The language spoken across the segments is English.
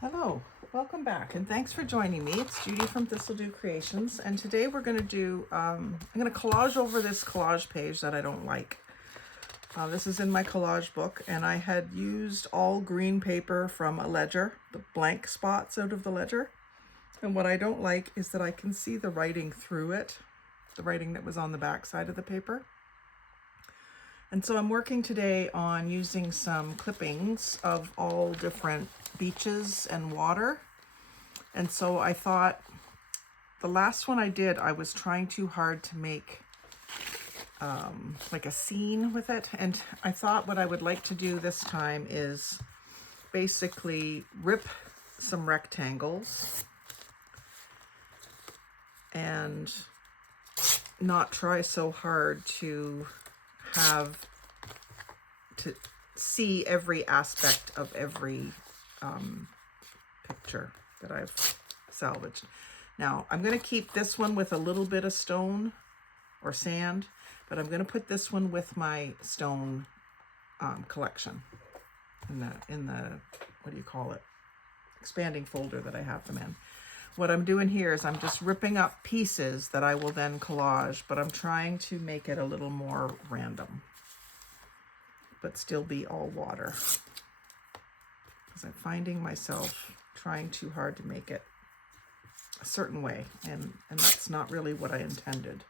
Hello, welcome back, and thanks for joining me. It's Judy from Thistledew Creations, and today we're going to do, I'm going to collage over this collage page that I don't like. This is in my collage book, and I had used all green paper from a ledger, the blank spots out of the ledger. And what I don't like is that I can see the writing through it, the writing that was on the back side of the paper. And so I'm working today on using some clippings of all different beaches and water. And so I thought the last one I did, I was trying too hard to make like a scene with it. And I thought what I would like to do this time is basically rip some rectangles and not try so hard to see every aspect of every picture that I've salvaged. Now I'm going to keep this one with a little bit of stone or sand, but I'm going to put this one with my stone collection in the what do you call it, expanding folder that I have them in. What I'm doing here is I'm just ripping up pieces that I will then collage, but I'm trying to make it a little more random, but still be all water, because I'm finding myself trying too hard to make it a certain way, and that's not really what I intended.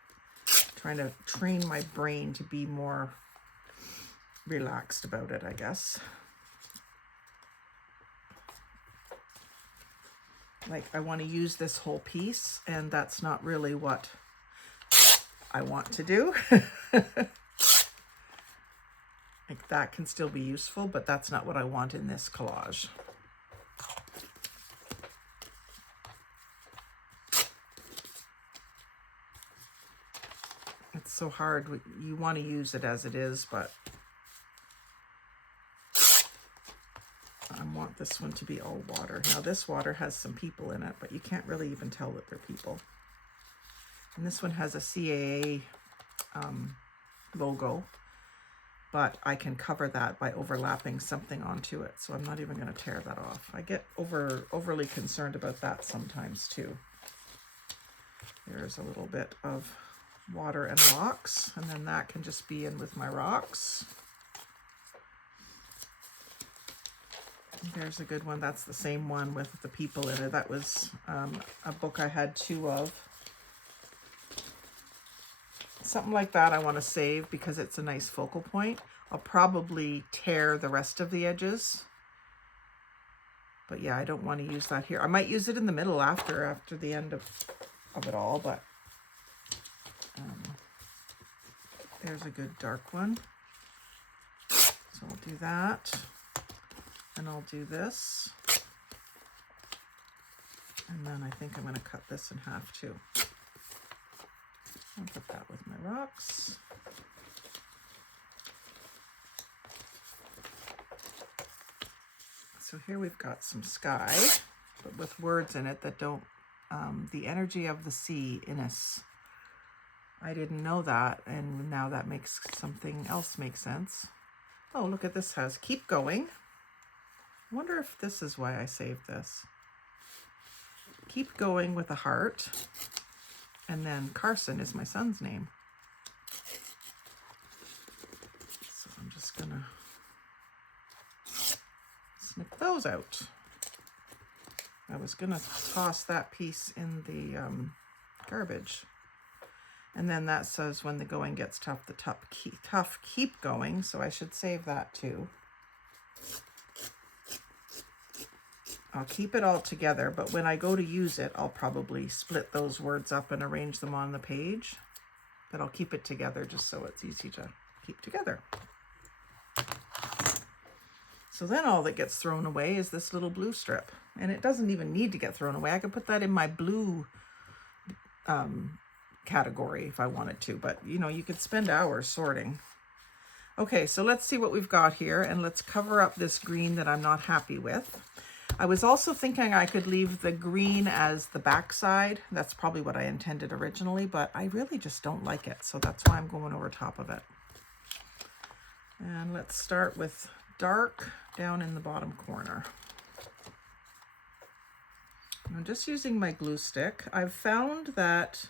Trying to train my brain to be more relaxed about it, I guess. Like, I want to use this whole piece, and that's not really what I want to do. Like, that can still be useful, but that's not what I want in this collage. It's so hard. You want to use it as it is, but I want this one to be all water. Now, this water has some people in it, but you can't really even tell that they're people. And this one has a CAA logo, but I can cover that by overlapping something onto it. So I'm not even going to tear that off. I get overly concerned about that sometimes too. There's a little bit of water and rocks, and then that can just be in with my rocks. There's a good one. That's the same one with the people in it. That was a book I had two of. Something like that I want to save because it's a nice focal point. I'll probably tear the rest of the edges. But yeah, I don't want to use that here. I might use it in the middle after the end of it all, but there's a good dark one. So I'll do that. And I'll do this. And then I think I'm going to cut this in half too. I'll put that with my rocks. So here we've got some sky, but with words in it that don't, the energy of the sea in us. I didn't know that, and now that makes something else make sense. Oh, look at this, has keep going. I wonder if this is why I saved this. Keep going with a heart. And then Carson is my son's name. So I'm just gonna snip those out. I was gonna toss that piece in the garbage. And then that says when the going gets tough, the tough keep going. So I should save that too. I'll keep it all together, but when I go to use it, I'll probably split those words up and arrange them on the page. But I'll keep it together just so it's easy to keep together. So then all that gets thrown away is this little blue strip. And it doesn't even need to get thrown away. I could put that in my blue category if I wanted to, but you know, you could spend hours sorting. Okay, so let's see what we've got here, and let's cover up this green that I'm not happy with. I was also thinking I could leave the green as the backside. That's probably what I intended originally, but I really just don't like it. So that's why I'm going over top of it. And let's start with dark down in the bottom corner. I'm just using my glue stick. I've found that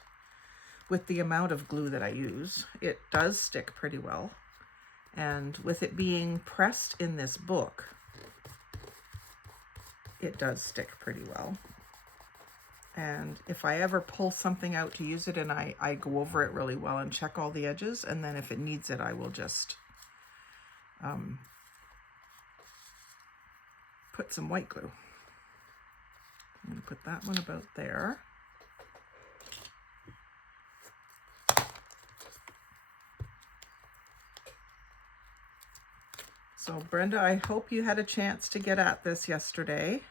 with the amount of glue that I use, it does stick pretty well. And with it being pressed in this book, it does stick pretty well. And if I ever pull something out to use it, and I go over it really well and check all the edges, and then if it needs it, I will just put some white glue. I'm going to put that one about there. So Brenda, I hope you had a chance to get at this yesterday.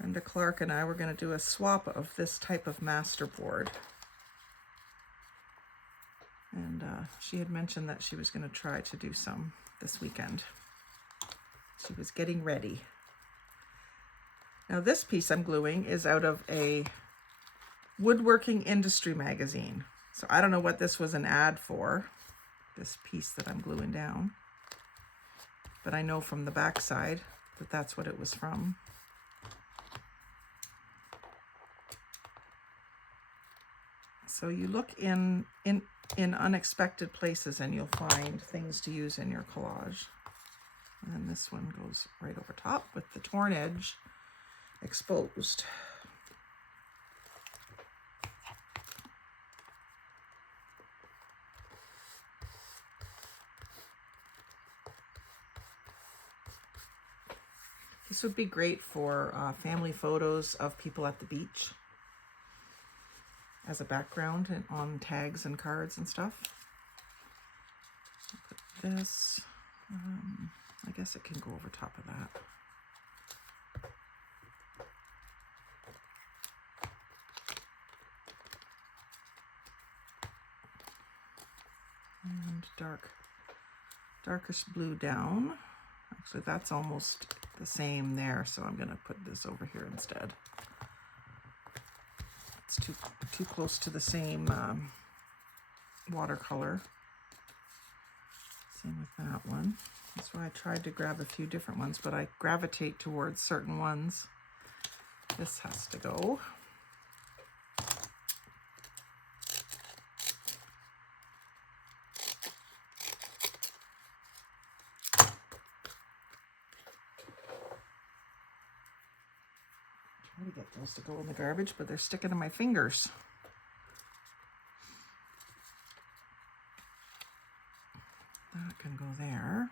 Brenda Clark and I were going to do a swap of this type of masterboard. And she had mentioned that she was going to try to do some this weekend. She was getting ready. Now this piece I'm gluing is out of a woodworking industry magazine. So I don't know what this was an ad for, this piece that I'm gluing down. But I know from the back side that that's what it was from. So you look in unexpected places and you'll find things to use in your collage. And then this one goes right over top with the torn edge exposed. This would be great for family photos of people at the beach as a background and on tags and cards and stuff. Put this, I guess it can go over top of that. And darkest blue down. Actually, that's almost the same there, so I'm going to put this over here instead. It's too close to the same watercolor. Same with that one. That's why I tried to grab a few different ones, but I gravitate towards certain ones. This has to go. Try to get those to go in the garbage, but they're sticking to my fingers. That can go there.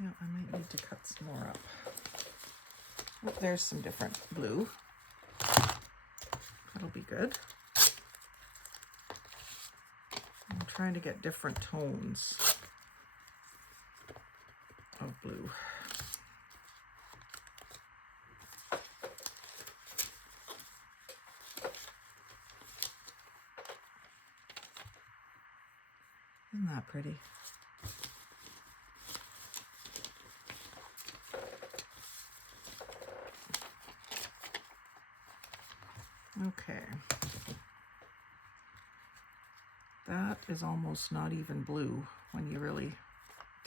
Yeah, I might need to cut some more up. Oh, there's some different blue. That'll be good. I'm trying to get different tones of blue. Isn't that pretty? Okay. That is almost not even blue when you really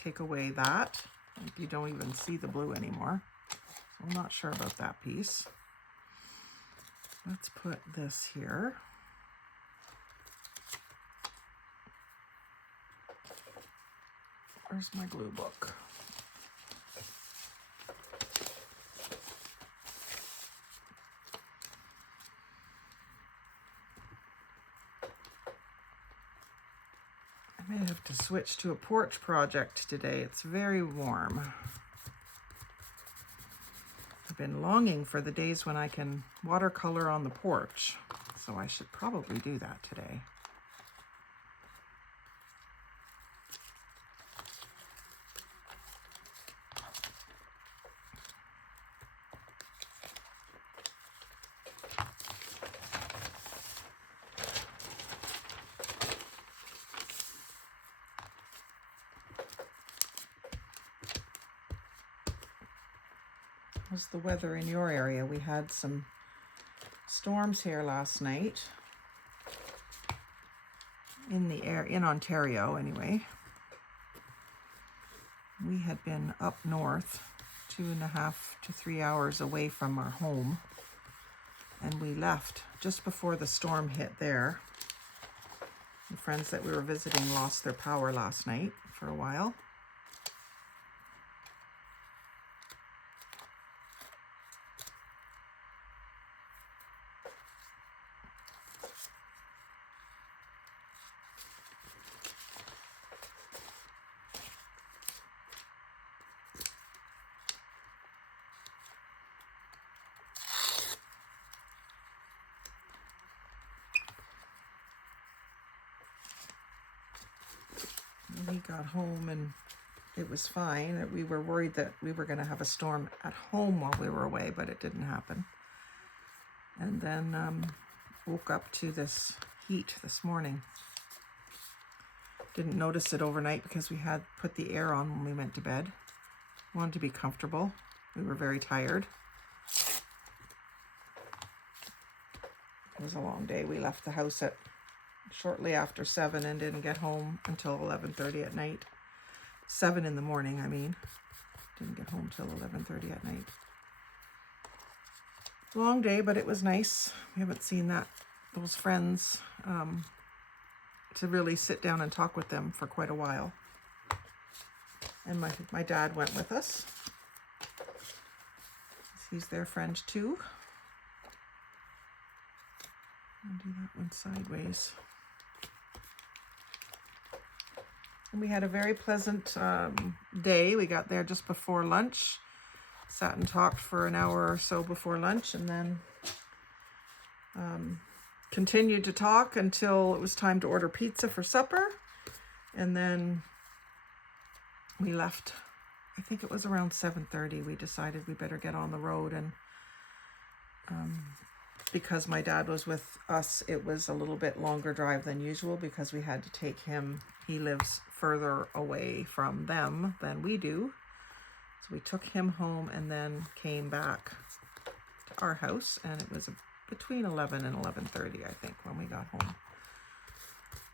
take away that. Like you don't even see the blue anymore. So I'm not sure about that piece. Let's put this here. Where's my glue book? I may have to switch to a porch project today. It's very warm. I've been longing for the days when I can watercolor on the porch, so I should probably do that today. How's the weather in your area? We had some storms here last night in the air in Ontario anyway. We had been up north 2.5 to 3 hours away from our home. And we left just before the storm hit there. The friends that we were visiting lost their power last night for a while. We got home and it was fine. We were worried that we were going to have a storm at home while we were away, but it didn't happen. And then woke up to this heat this morning. Didn't notice it overnight because we had put the air on when we went to bed. Wanted to be comfortable. We were very tired. It was a long day. We left the house at shortly after 7 and didn't get home until 11:30 at night. 7 in the morning, I mean. Didn't get home till 11:30 at night. Long day, but it was nice. We haven't seen those friends to really sit down and talk with them for quite a while. And my dad went with us. He's their friend too. I'll do that one sideways. And we had a very pleasant day. We got there just before lunch. Sat and talked for an hour or so before lunch, and then continued to talk until it was time to order pizza for supper. And then we left, I think it was around 7:30. We decided we better get on the road, and because my dad was with us, it was a little bit longer drive than usual because we had to take him. He lives further away from them than we do. So we took him home and then came back to our house, and it was between 11 and 11:30, I think, when we got home.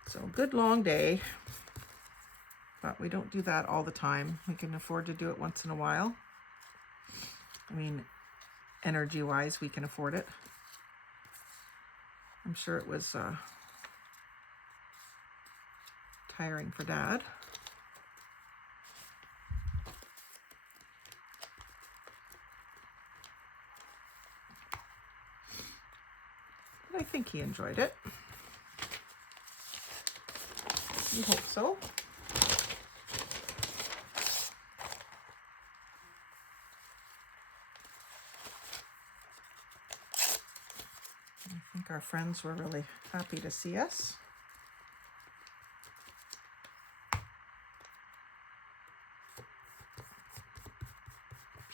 So good long day, but we don't do that all the time. We can afford to do it once in a while. I mean, energy-wise, we can afford it. I'm sure it was tiring for Dad. But I think he enjoyed it. We hope so. I think our friends were really happy to see us.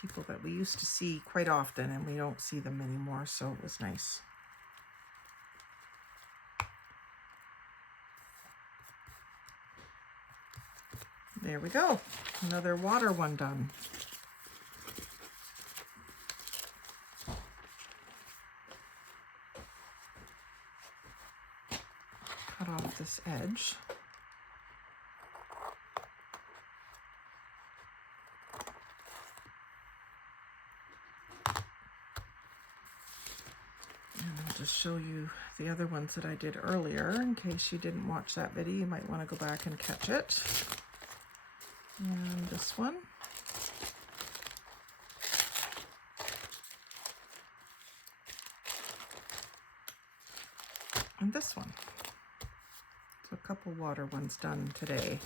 People that we used to see quite often, and we don't see them anymore, so it was nice. There we go. Another water one done. Cut off this edge. And I'll just show you the other ones that I did earlier. In case you didn't watch that video, you might want to go back and catch it. And this one. And this one. So a couple water ones done today.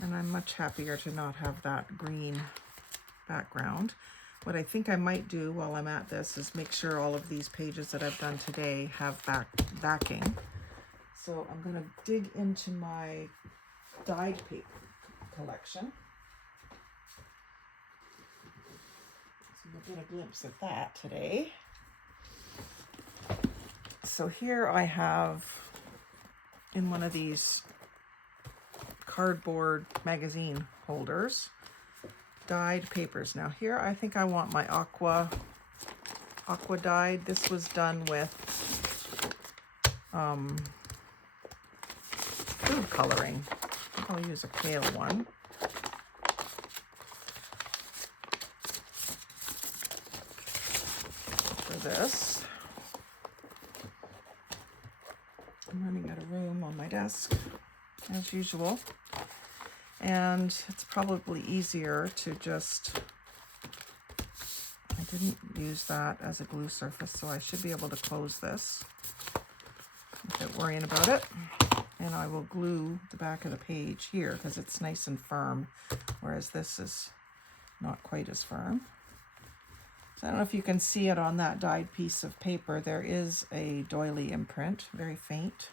And I'm much happier to not have that green background. What I think I might do while I'm at this is make sure all of these pages that I've done today have backing. So I'm going to dig into my dyed paper collection. So you'll get a glimpse at that today. So here I have, in one of these cardboard magazine holders, dyed papers. Now here I think I want my aqua dyed. This was done with food coloring. I'll use a pale one. this. I'm running out of room on my desk, as usual. And it's probably easier to just, I didn't use that as a glue surface, so I should be able to close this without worrying about it. And I will glue the back of the page here because it's nice and firm, whereas this is not quite as firm. So I don't know if you can see it on that dyed piece of paper. There is a doily imprint, very faint.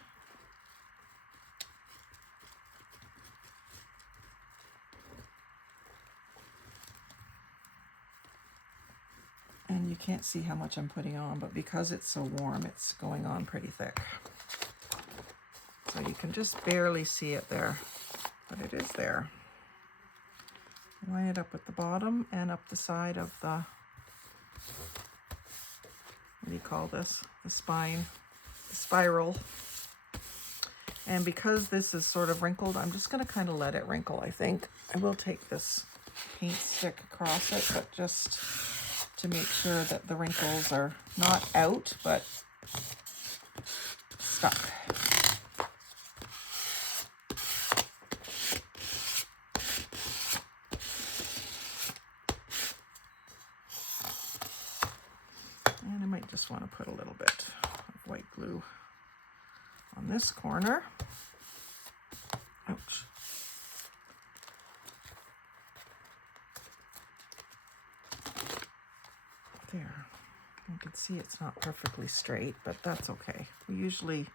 And you can't see how much I'm putting on, but because it's so warm, it's going on pretty thick. So you can just barely see it there, but it is there. Line it up with the bottom and up the side of the, what do you call this? The spine, the spiral. And because this is sort of wrinkled, I'm just going to kind of let it wrinkle, I think. I will take this paint stick across it, but just to make sure that the wrinkles are not out, but stuck. And I might just want to put a little bit of white glue on this corner. Ouch. There. You can see it's not perfectly straight, but that's okay. We usually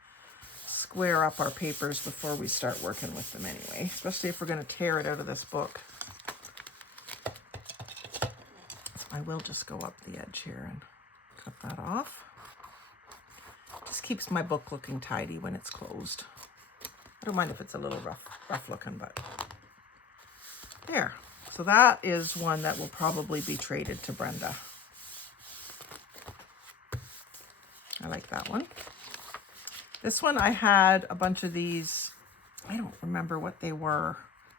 square up our papers before we start working with them anyway, especially if we're going to tear it out of this book. So I will just go up the edge here and cut that off. Just keeps my book looking tidy when it's closed. I don't mind if it's a little rough looking, but there. So that is one that will probably be traded to Brenda. I like that one. This one, I had a bunch of these, I don't remember what they were,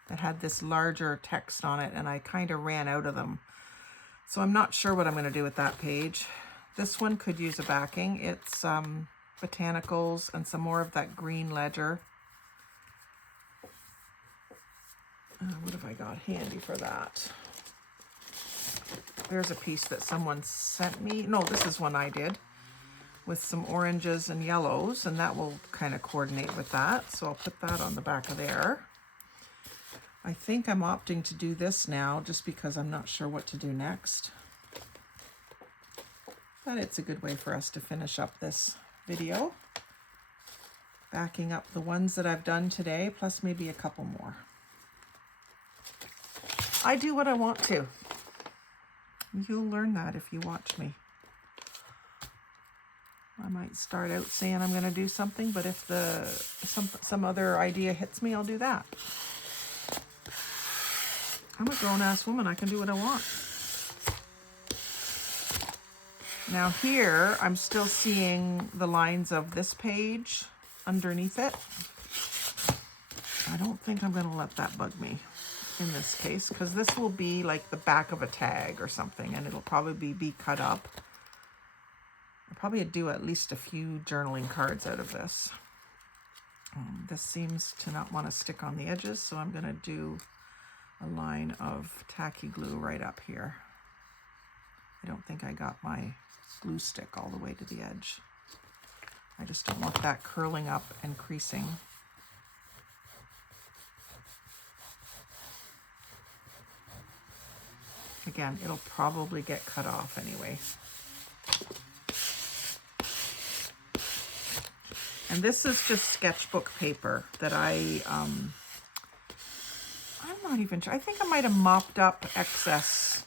that had this larger text on it, and I kind of ran out of them. So I'm not sure what I'm going to do with that page. This one could use a backing. It's botanicals and some more of that green ledger. What have I got handy for that? There's a piece that someone sent me. No, this is one I did, with some oranges and yellows, and that will kind of coordinate with that. So I'll put that on the back of there. I think I'm opting to do this now just because I'm not sure what to do next. But it's a good way for us to finish up this video. Backing up the ones that I've done today, plus maybe a couple more. I do what I want to. You'll learn that if you watch me. I might start out saying I'm going to do something, but if some other idea hits me, I'll do that. I'm a grown-ass woman. I can do what I want. Now here, I'm still seeing the lines of this page underneath it. I don't think I'm going to let that bug me in this case, because this will be like the back of a tag or something, and it'll probably be cut up. I'll probably do at least a few journaling cards out of this. This seems to not want to stick on the edges, so I'm going to do a line of tacky glue right up here. I don't think I got my glue stick all the way to the edge. I just don't want that curling up and creasing. Again, it'll probably get cut off anyway. And this is just sketchbook paper that I'm not even sure. I think I might have mopped up excess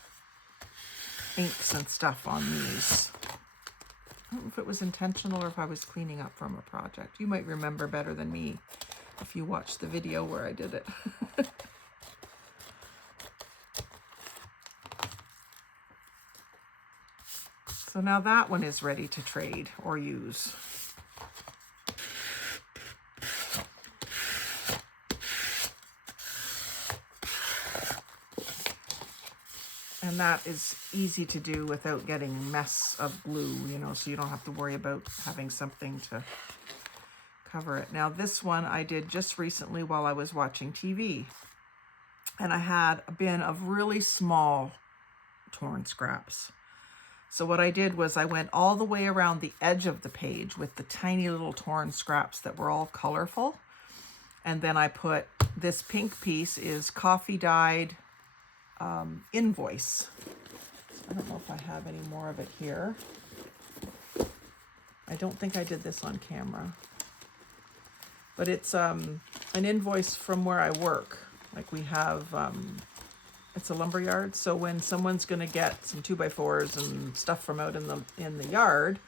inks and stuff on these. I don't know if it was intentional or if I was cleaning up from a project. You might remember better than me if you watched the video where I did it. So now that one is ready to trade or use. And that is easy to do without getting a mess of glue, you know, so you don't have to worry about having something to cover it. Now this one I did just recently while I was watching TV. And I had a bin of really small torn scraps. So what I did was I went all the way around the edge of the page with the tiny little torn scraps that were all colorful. And then I put this pink piece is coffee dyed invoice. I don't know if I have any more of it here. I don't think I did this on camera. But it's an invoice from where I work. Like we have, it's a lumber yard. So when someone's going to get some 2x4s and stuff from out in the yard,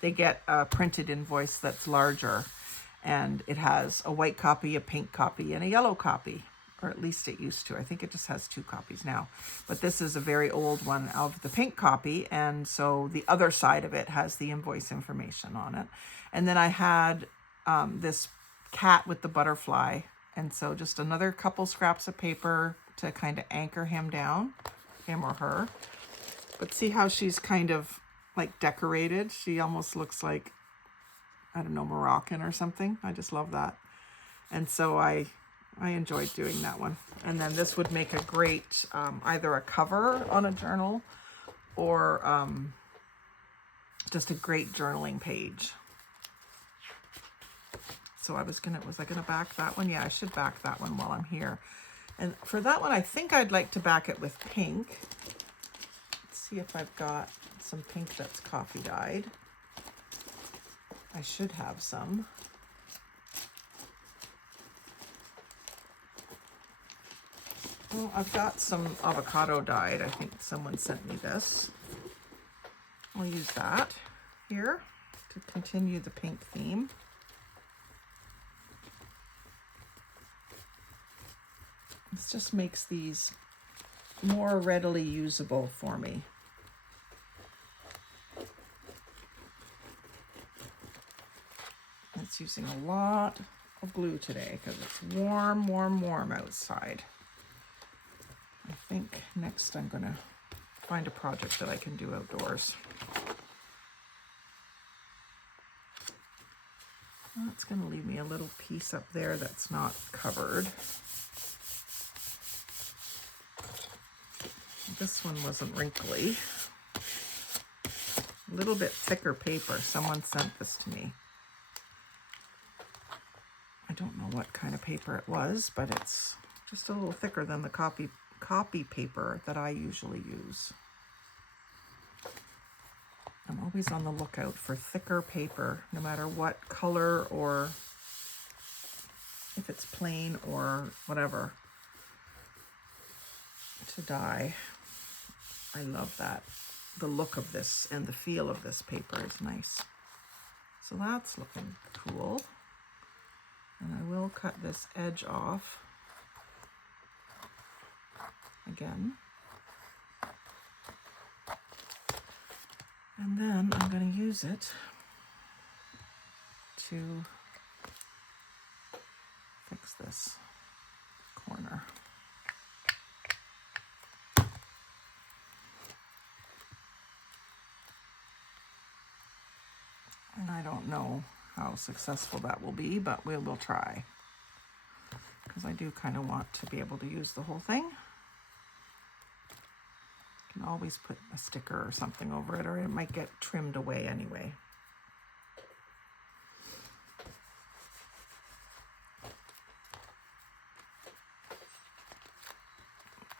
they get a printed invoice that's larger. And it has a white copy, a pink copy, and a yellow copy. Or at least it used to. I think it just has 2 copies now. But this is a very old one of the pink copy. And so the other side of it has the invoice information on it. And then I had this cat with the butterfly. And so just another couple scraps of paper to kind of anchor him down, him or her. But see how she's kind of like decorated? She almost looks like, I don't know, Moroccan or something. I just love that. And so I enjoyed doing that one. And then this would make a great, either a cover on a journal or just a great journaling page. So was I gonna back that one? Yeah, I should back that one while I'm here. And for that one, I think I'd like to back it with pink. Let's see if I've got some pink that's coffee dyed. I should have some. Well, I've got some avocado dyed. I think someone sent me this. I'll use that here to continue the pink theme. This just makes these more readily usable for me. It's using a lot of glue today because it's warm, warm, warm outside. I think next I'm going to find a project that I can do outdoors. That's going to leave me a little piece up there that's not covered. This one wasn't wrinkly. A little bit thicker paper. Someone sent this to me. I don't know what kind of paper it was, but it's just a little thicker than the copy paper that I usually use. I'm always on the lookout for thicker paper, no matter what color or if it's plain or whatever, to dye. I love that. The look of this and the feel of this paper is nice. So that's looking cool. And I will cut this edge off again. And then I'm going to use it to fix this corner. And I don't know how successful that will be, but we will try. Because I do kind of want to be able to use the whole thing. You can always put a sticker or something over it, or it might get trimmed away anyway.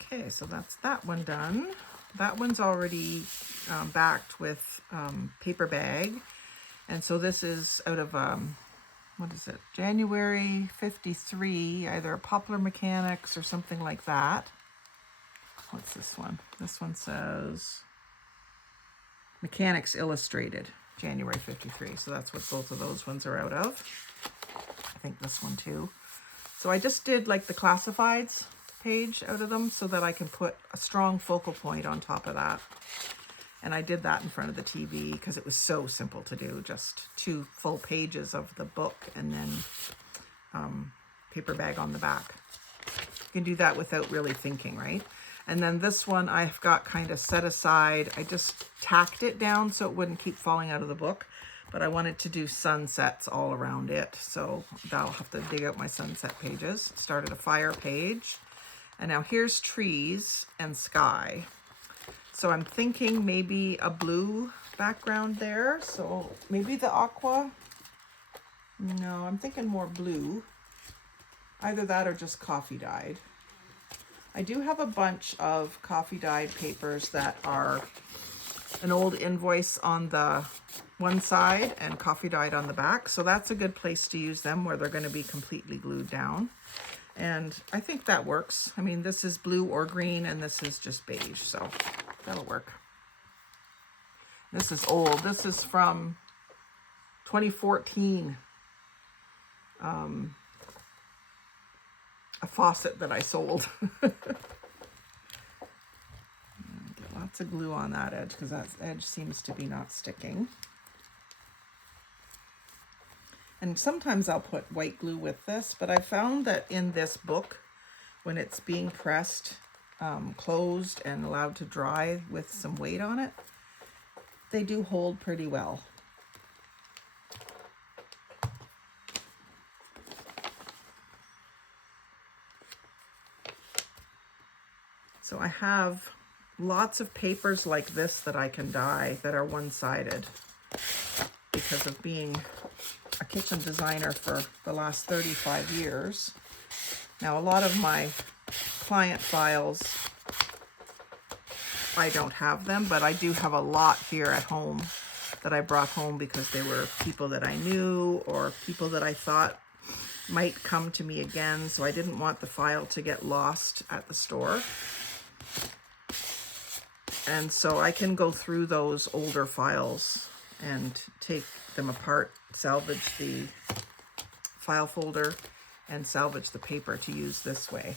Okay, so that's that one done. That one's already backed with paper bag. And so this is out of, what is it, January 53, either Poplar Mechanics or something like that. What's this one? This one says Mechanics Illustrated, January 53. So that's what both of those ones are out of. I think this one too. So I just did like the classifieds page out of them so that I can put a strong focal point on top of that. And I did that in front of the TV because it was so simple to do, just 2 full pages of the book and then paper bag on the back. You can do that without really thinking, right? And then this one I've got kind of set aside. I just tacked it down so it wouldn't keep falling out of the book. But I wanted to do sunsets all around it. So I'll have to dig out my sunset pages. Started a fire page. And now here's trees and sky. So I'm thinking maybe a blue background there. So maybe the aqua. No, I'm thinking more blue. Either that or just coffee dyed. I do have a bunch of coffee dyed papers that are an old invoice on the one side and coffee dyed on the back. So that's a good place to use them where they're going to be completely glued down. And I think that works. I mean, this is blue or green and this is just beige. So that'll work. This is old. This is from 2014. A faucet that I sold. Get lots of glue on that edge because that edge seems to be not sticking. And sometimes I'll put white glue with this, but I found that in this book, when it's being pressed, closed and allowed to dry with some weight on it, they do hold pretty well. So I have lots of papers like this that I can dye that are one-sided because of being a kitchen designer for the last 35 years. Now, a lot of my client files, I don't have them, but I do have a lot here at home that I brought home because they were people that I knew or people that I thought might come to me again. So I didn't want the file to get lost at the store. And so I can go through those older files and take them apart, salvage the file folder, and salvage the paper to use this way.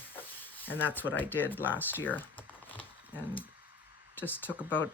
And that's what I did last year. And just took apart